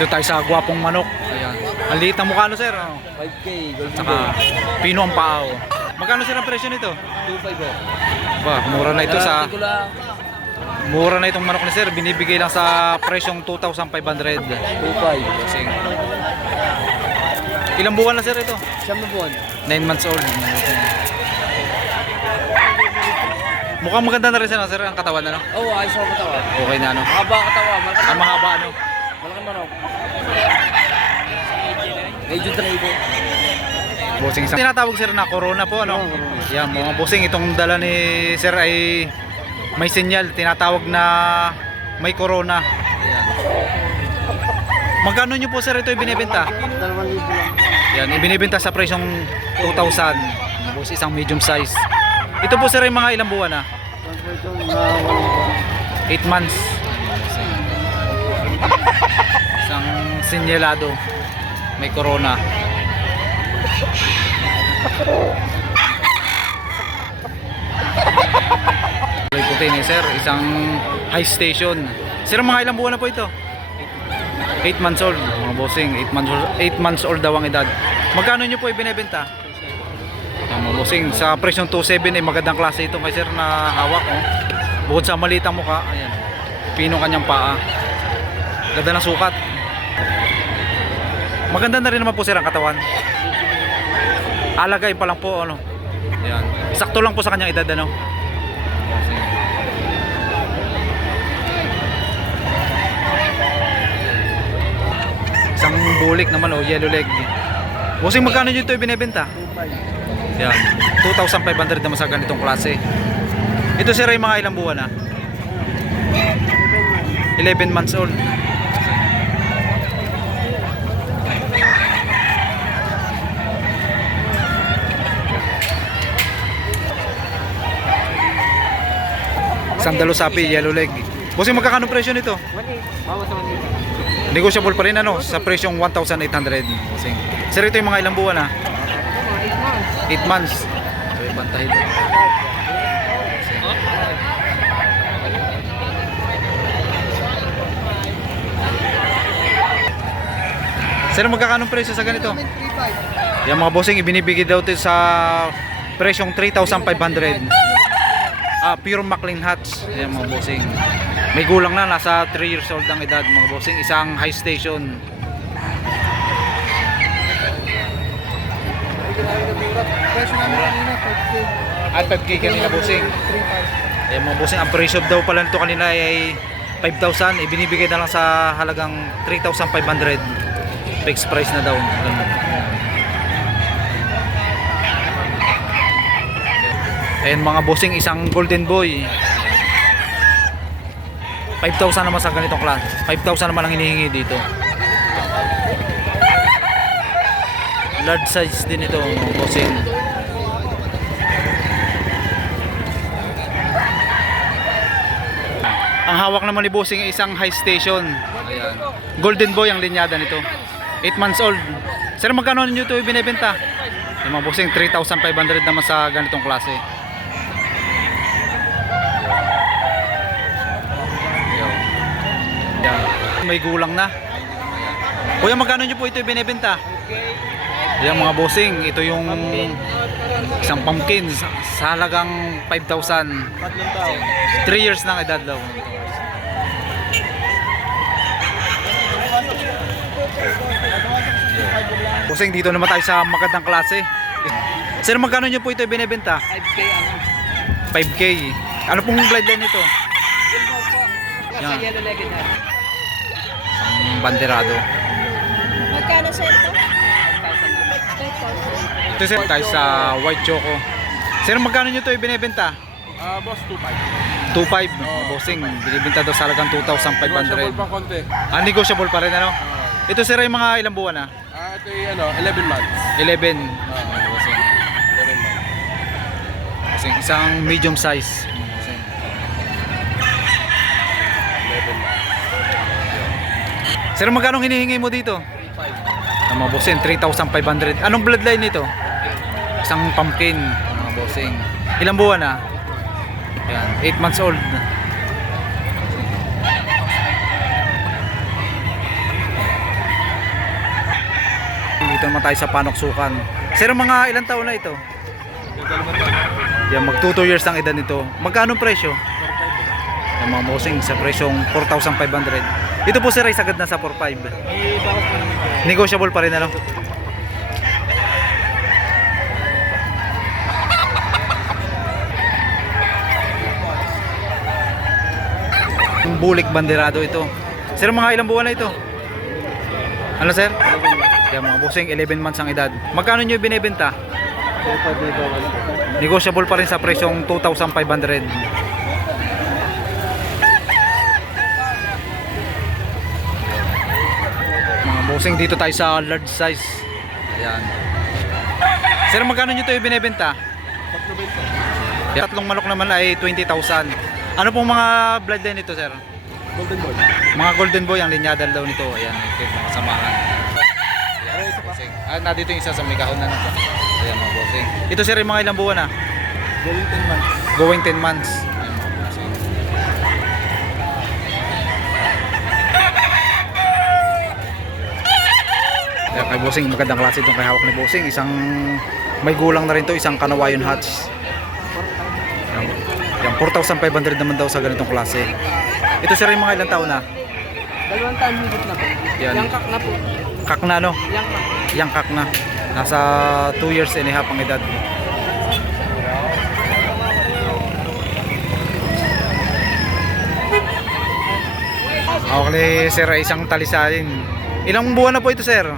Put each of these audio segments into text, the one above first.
Dito tayo sa gwapong manok. Ayan. Ang liit ng mukha no, sir. Ano? 5K, golden Saka pino ang paa. Oh. Magkano sir ang presyo nito? 2.5 oh. Ba, mura na ito sa Darating ko lang. mura na itong manok ni sir. Binibigay lang sa presyong 2,500. 2.5. Bossing. Ilang buwan na sir ito? Siyam na buwan. 9 months old. Mukhang maganda na rin sir ang katawan ano? Oo, ayos ako katawan. Okay na ano? Mahaba ang katawan. Ang mahaba ano? Malaki manok. Medyo trade. Bossing isang tinatawag sir na corona po ano? Oo, corona. Yan mga bossing, itong dala ni sir ay may sinyal, tinatawag na may corona. Yan. Magkano nyo po sir ito ibinibenta? 2,000 lang. Yan, ibinibenta sa presyong 2,000. Boss, isang medium size. Ito po sir ay mga ilang buwan na? 8 months. Isang sinyalado. May corona. Kulay puti ni sir, isang high station. Sir, mga ilang buwan na po ito? 8 months old, mga bossing. 8 months old daw ang edad. Magkano nyo po ibinebenta? Mga bossing, sa presyong 2.7 ay magandang klase ito kay sir na hawak. Oh. Bukod sa maliit ang mukha, ayan, pino kanyang paa. Ganda ng sukat. Maganda na rin naman po sir ang katawan. Alagay pa lang po ano. Ayan. Sakto lang po sa kanyang edad ano. Isang bulik naman oh, yellow leg. Bossing, magkano nyo ito ibinebenta? 2.5. Yan, 2,500 naman sa ganitong klase. Ito sir ay mga ilang buwan na? 11 months old. Sandalo sapi, yellow leg. Bossing, magkakano presyo nito? 1.8. Bawas naman dito. Negotiable pa rin ano, sa presyong 1,800. Bossing. Sir, ito yung mga ilang buwan na? 8 months. So, ibantay ito. Sir, magkakano presyo sa ganito? 3.5. Yung mga bossing, ibinibigay daw ito sa presyong 3,500. Pure Maclean Hats. Ayan mga bossing. May gulang na, nasa 3 years old ang edad mga bossing. Isang high station. Presyo namin kanina, 5K. At 5K kanina bossing. 3.5. Ayan mga bossing, ang presyo daw pala nito kanina ay 5,000. Ibinibigay na lang sa halagang 3,500. Fixed price na daw. Ganun. Ayan mga bossing, isang golden boy. 5,000 naman sa ganitong class. 5,000 naman ang hinihingi dito. Large size din ito mga bossing. Ang hawak naman ni bossing ay isang high station. Ayan. Golden boy ang linyada nito. 8 months old. Sir, magkano ninyo ito ibinebenta? Yung mga bossing, 3,500 naman sa ganitong klase. Yan. May gulang na. Kuya, magkano nyo po ito ibinebenta? Yan mga bossing, ito yung isang pumpkin sa halagang 5,000. 3 years na ang edad daw. Bossing, dito naman tayo sa magandang klase. Sir, magkano nyo po ito ibinebenta? 5K ano? 5K. Ano pong bloodline nito? Silver po. Nasa Yan. yellow leg na. Ang banderado. Magkano sa ito? 5,000. 5,000. Ito sir, tayo sa white choco. Sir, magkano nyo ito ibinebenta? Boss, 2.5. 2.5. Bossing, binibenta daw sa halagang 2,500. pa konti. Negotiable pa rin ano? Ito sir ay mga ilang buwan na? Ito yung 11 months. 11. 11 months. Bossing, isang medium size. 11 months. Sir, magkano hinihingi mo dito? 3.5. Ang mga bossing, 3,500. Anong bloodline nito? Isang pumpkin. Mga bossing. Ilang buwan na? Yan, 8 months old. dito naman tayo sa panoksukan. Sir, mga ilang taon na ito? Yan, mag 2 years ang edad nito. Magkano ang presyo? Yung mga bossing sa presyong 4,500. Ito po sir ay sagad na sa 4,500. Negotiable pa rin ano? Yung bulik banderado ito. Sir, mga ilang buwan na ito? Ano sir? Yan mga bossing, 11 months ang edad. Magkano nyo binibenta? Negotiable pa rin sa presyong 2,500. Mga bossing, dito tayo sa large size. Ayan. Sir, magkano nyo ito ibinibenta? Tatlong manok naman ay 20,000. Ano pong mga bloodline nito sir? Golden Boy. Mga golden boy ang linyadal daw nito. Ayan, ito yung mga samahan. Ayan, mga bossing. Nandito yung isa sa may kahon na nito. Ayan mga bossing. Ito sir, yung mga ilang buwan na? Going 10 months. Going 10 months. Ayan mga bossing. Ayan kay bossing, magandang klase itong kay hawak ni bossing. Isang may gulang na rin to, isang Kanawayon Hats. Ayan, 4,500 naman daw sa ganitong klase. Ito sir, yung mga ilang taon na? 2 taon higit na po. Yan. Yangkak na po. Kak na no? Yangkak. Yangkak na. Nasa 2 years and a half ang edad. Okay, sir, ay isang talisayin. Ilang buwan na po ito, sir?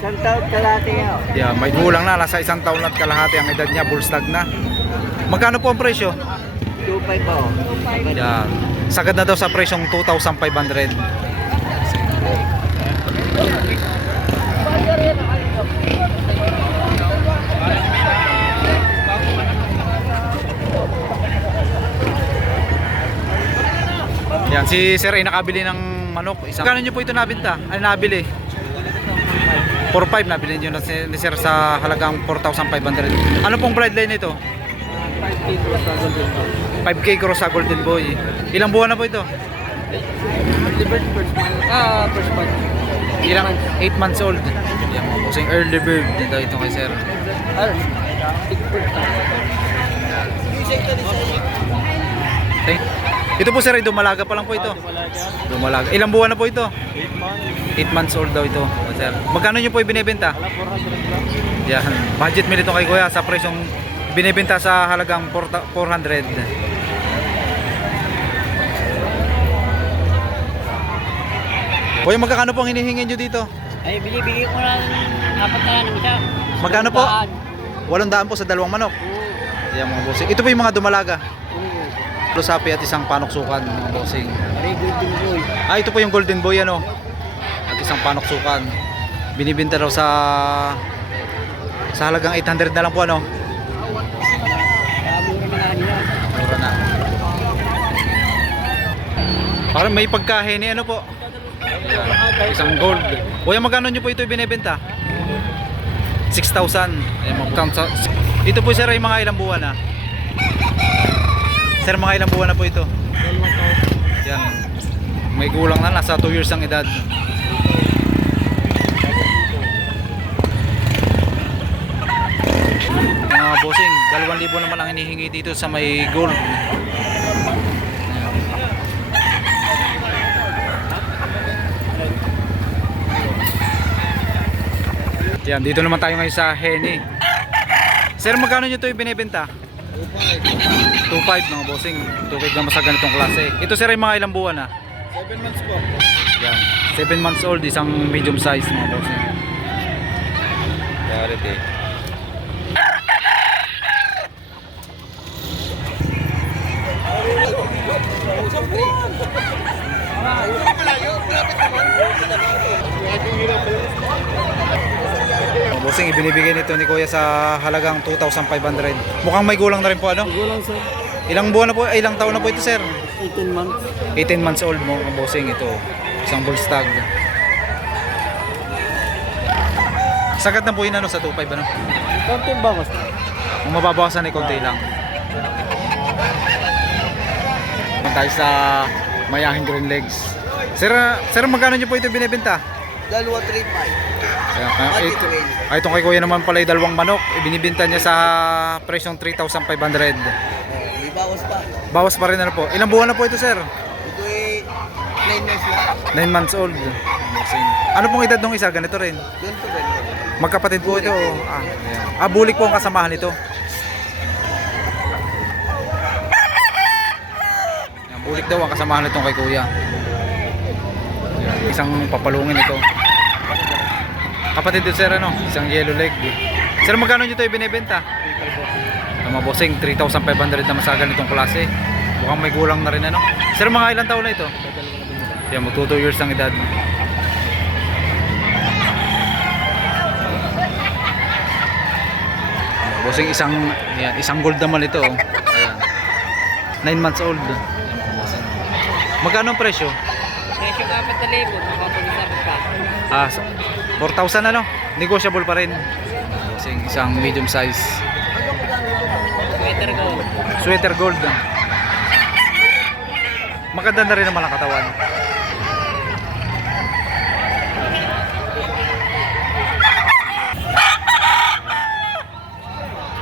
Isang taon kalate yaw. Yeah, may gulang na, nasa 1 taon at kalahati ang edad niya, bull stag na. Magkano po ang presyo? 2.5 po. Yan. Sagad na daw sa presyong 2,500. Yan, si sir ay nakabili ng manok. Kano nyo po ito nabenta? Ay nabili? 4,500 nabili nyo na ni sir sa halagang 4,500. Ano pong bloodline nito? 5K cross sa Golden Boy. Ilang buwan na po ito? First month. Ilang? 8 months old. Yan mga bossing, early bird. Dito ito kay sir. Ito po sir, ay dumalaga pa lang po ito. Dumalaga. Ilang buwan na po ito? 8 months old daw ito, sir. Magkano nyo po ibinebenta? Yan. Budget meal ito kay kuya sa presyong binebenta sa halagang 400. Kuya, magkano po ang hinihingi nyo dito? Ay, binibigay ko na ng 4 na lang isa. Magkano po? 800 po sa dalawang manok. Yan mga bossing. Ito po yung mga dumalaga. Lusapi at isang panoksukan mga bossing. Ay, Golden Boy. Ito po yung Golden Boy ano. At isang panoksukan. Binibenta raw sa halagang 800 na lang po ano. Mura na nga niya. Mura na. Parang may pagkaheni ano po. Isang gold. Kuya, magkano nyo po ito binebenta? 6,000. Ito po sir ay mga ilang buwan na. Sir, mga ilang buwan na po ito? Yan. May gulang na, nasa 2 years ang edad. Mga bossing, 2,000 naman ang hinihingi dito sa may gold. Yan, dito naman tayo ngayon sa Henny. Sir, magkano nyo ito ibinibenta? 2.5 mga bossing. 2.5 naman sa ganitong klase. Ito sir ay mga ilang buwan na? 7 months po. Yan. 7 months old, isang medium size mga bossing. Quality. Mga bossing, ibinibigay nito ni kuya sa halagang 2,500. Mukhang may gulang na rin po ano? Gulang sir. Ilang buwan na po, ilang taon na po ito sir? 18 months. 18 months old mo, mga bossing ito. Isang bull stag. Sagat na po yun ano sa 2.5 ano? Konting bawas. Kung mababawasan ay konti lang. Naman tayo sa Mayahing Green Legs. Sir, magkano nyo po ito binibenta? Dalawa 3.5. Kaya, Budget ito, range. itong kay kuya naman pala yung dalawang manok. Ibinibinta niya sa presyong 3,500. May bawas pa. Bawas pa rin ano po. Ilang buwan na po ito, sir? Ito ay 9 months lang. 9 months old. Ano pong edad ng isa? Ganito rin. Doon to ba? Magkapatid po ito. Bulik po ang kasamahan nito. Yan, bulik daw ang kasamahan nitong kay kuya. Yan, isang papalungin ito. Kapatid ito, sir, ano? Isang yellow leg. Sir, magkano nyo ito ibinibenta? Mga bossing, 3,500 na masagal nitong klase. Mukhang may kulang na rin, ano? Sir, mga ilang taon na ito? Yan, magto 2 years ang edad. Bossing, isang gold naman ito. Oh. Ayan. 9 months old. Ayan, bossing. Magkano ang presyo? Presyo ka pa talibot, makapag-isapit pa. 4,000 ano? Negotiable pa rin. Bossing, isang medium size. Sweater ko. Sweater gold. Maganda na rin naman ang katawan.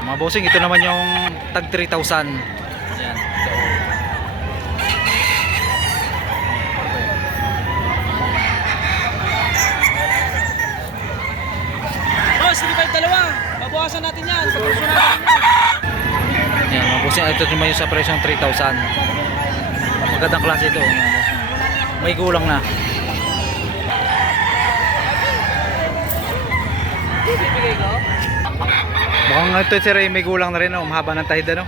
Mga bossing, ito naman yung tag 3,000. Ayan. Boss, 3.5 dalawa. Babawasan natin yan. Sa presyo natin yan. Ayan, mga bossing, ito naman yung sa presyong 3,000. Magandang klase ito. Ayan, bossing. May kulang na. Bibigay ko? Mukhang ito sir ay may kulang na rin, oh. Mahaba ng tahid, ano?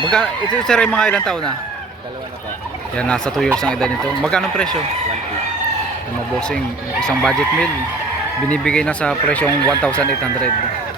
Ito sir ay mga ilang taon na? Dalawa na po. Yan, nasa 2 years ang edad nito. Magkano ang presyo? 1.8. Yung mga bossing, isang budget meal binibigay na sa presyong 1,800.